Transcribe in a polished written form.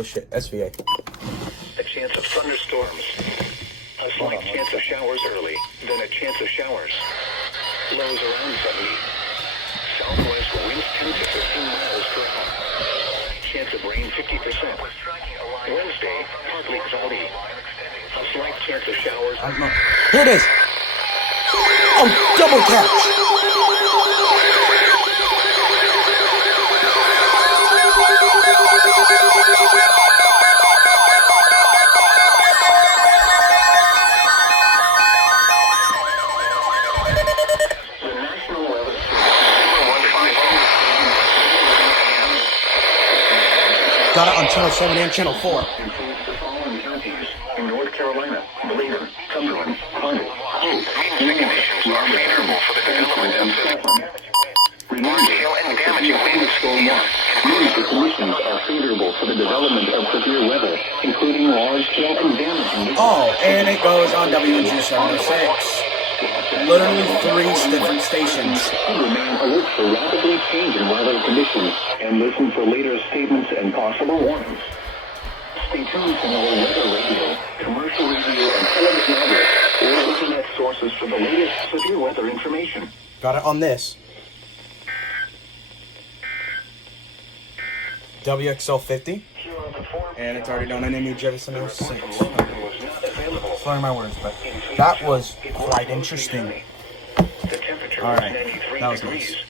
Oh shit, SVA. A chance of thunderstorms. A slight chance of showers early, then a chance of showers. Lows around 70. Southwest winds 10 to 15 miles per hour. Chance of rain 50%. Wednesday, partly cloudy. A slight chance of showers. I don't know. Here it is! Oh, double catch! Got it on Channel 7 and Channel 4. Includes the following counties in North Carolina: Bladen, Cumberland, Hunt, Hope, wind conditions are favorable for the development of large-scale and damaging winds. These conditions are favorable for the development of severe weather, including large-scale and damaging. Oh, and it goes on WNG706. Literally 3 different stations. Remain alert for rapidly changing weather conditions and listen for later statements and possible warnings. Stay tuned to our weather radio, commercial radio, and television outlets or internet sources for the latest severe weather information. Got it on this. WXL50. And it's already done an WNG706. Sorry my words, but that was quite interesting. Alright, that was nice.